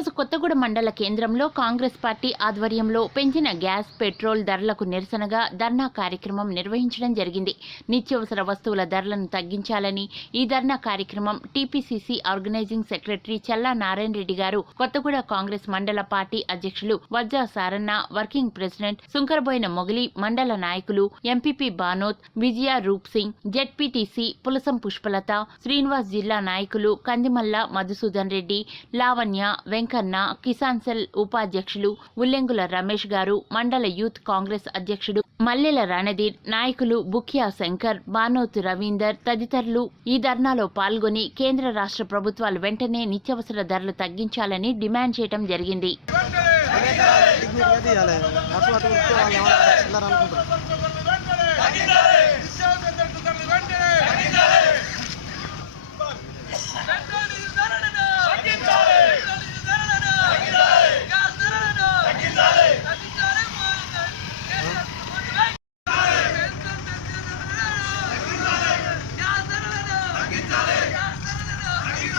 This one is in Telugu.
ఈరోజు కొత్తగూడ మండల కేంద్రంలో కాంగ్రెస్ పార్టీ ఆధ్వర్యంలో పెంచిన గ్యాస్ పెట్రోల్ ధరలకు నిరసనగా ధర్నా కార్యక్రమం నిర్వహించడం జరిగింది. నిత్యావసర వస్తువుల ధరలను తగ్గించాలని ఈ ధర్నా కార్యక్రమం TPCC organizing secretary Challa Narayana Reddy garu Kothaguda Congress మండల పార్టీ అధ్యక్షులు వజ్జా సారన్న వర్కింగ్ ప్రెసిడెంట్ సుంకరబోయిన మొగలి మండల నాయకులు ఎంపీపీ బానోత్ విజయ రూప్ సింగ్ జెడ్పీటీసీ పులసం పుష్పలత శ్రీనివాస్ జిల్లా నాయకులు కందిమల్ల మధుసూదన్ రెడ్డి లావణ్య వెంకన్న కిసాన్ సెల్ ఉపాధ్యక్షులు ఉల్లెంగుల రమేష్ గారు మండల యూత్ కాంగ్రెస్ అధ్యక్షుడు మల్లెల రణధీర్ నాయకులు బుక్యా శంకర్ బానోతు రవీందర్ తదితరులు ఈ ధర్నాలో పాల్గొని కేంద్ర రాష్ట్ర ప్రభుత్వాలు వెంటనే నిత్యావసర ధరలు తగ్గించాలని డిమాండ్ చేయడం జరిగింది